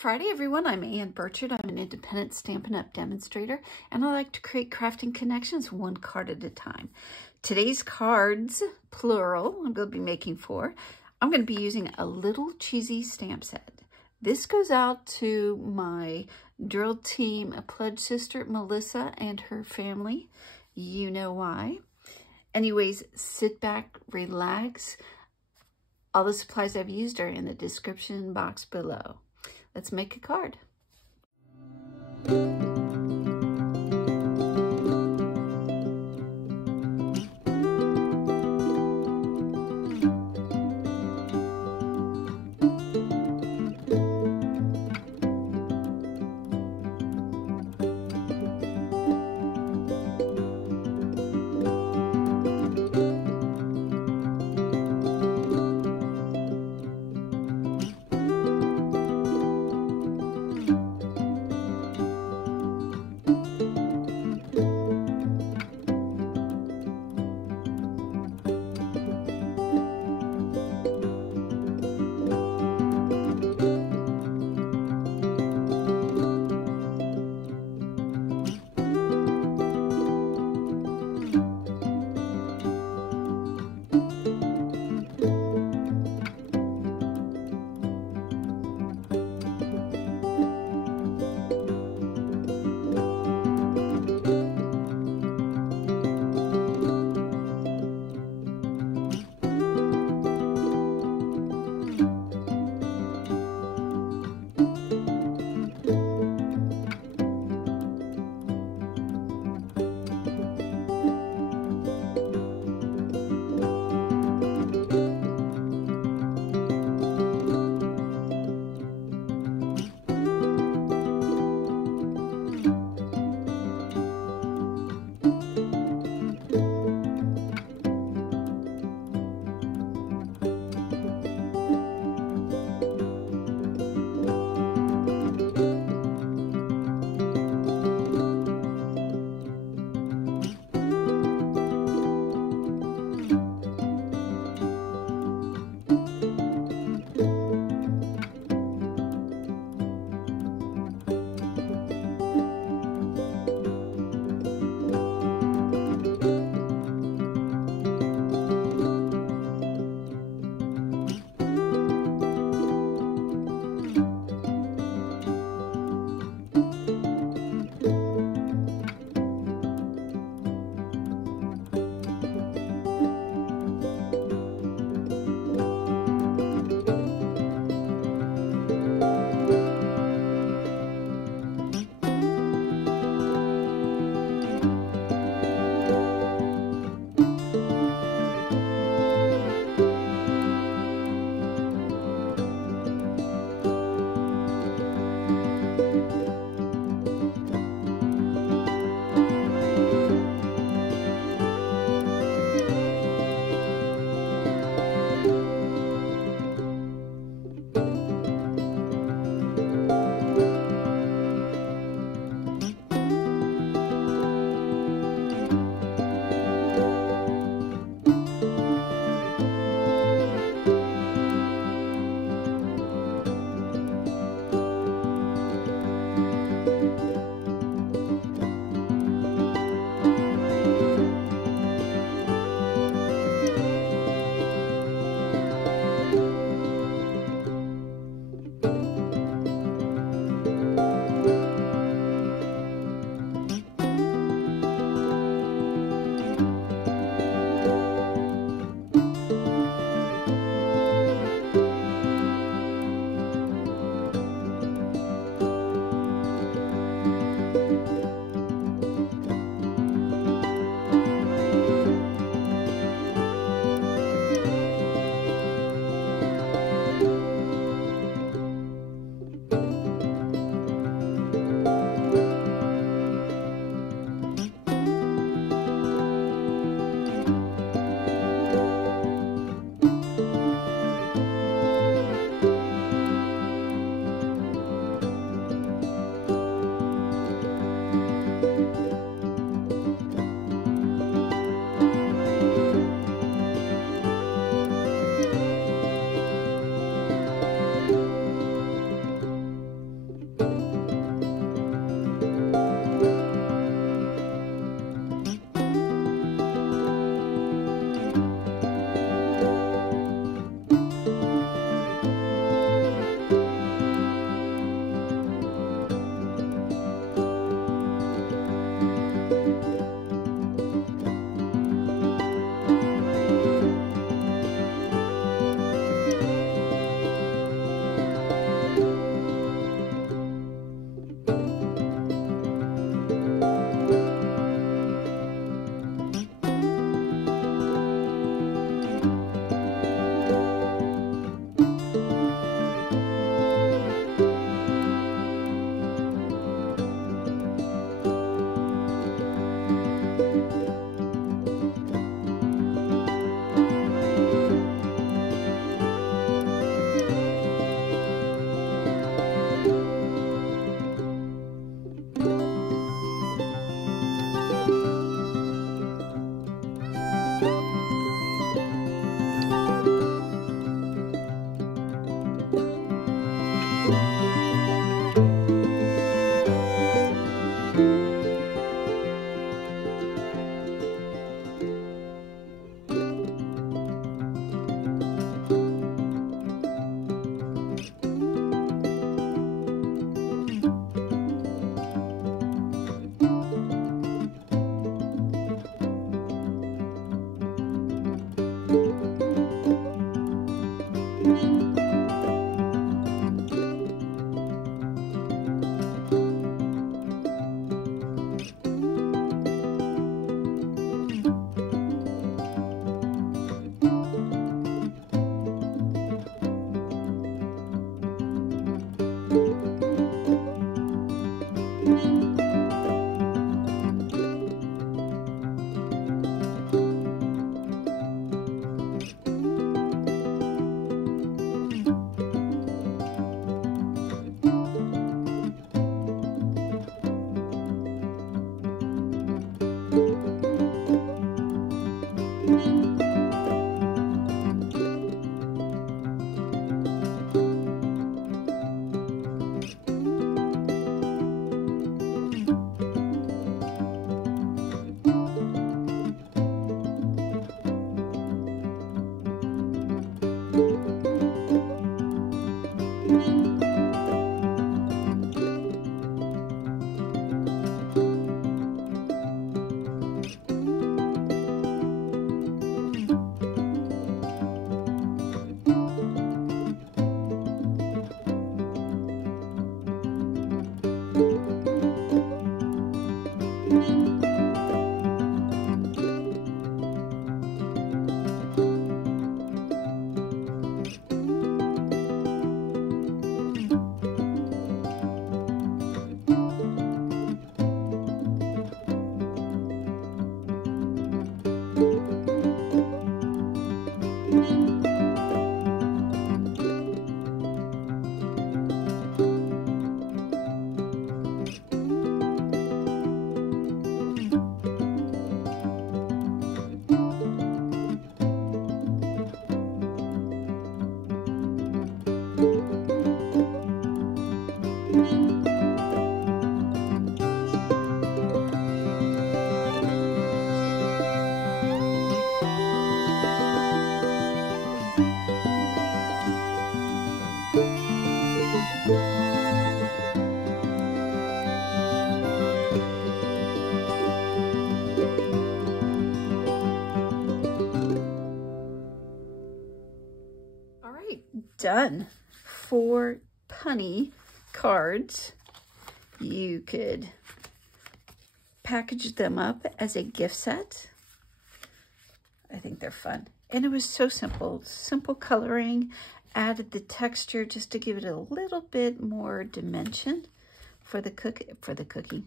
Friday, everyone. I'm Ann Burchard. I'm an independent Stampin' Up! Demonstrator, and I like to create crafting connections one card at a time. Today's cards, plural, I'm going to be making 4. I'm going to be using a little cheesy stamp set. This goes out to my drill team, a pledge sister, Melissa, and her family. You know why. Anyways, sit back, relax. All the supplies I've used are in the description box below. Let's make a card. Done. 4 punny cards. You could package them up as a gift set. I think they're fun. And it was so simple. Simple coloring. Added the texture just to give it a little bit more dimension for the cookie.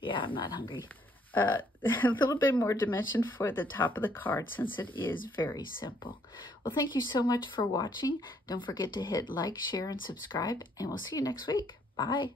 Yeah, I'm not hungry. A little bit more dimension for the top of the card since it is very simple. Well, thank you so much for watching. Don't forget to hit like, share, and subscribe, and we'll see you next week. Bye.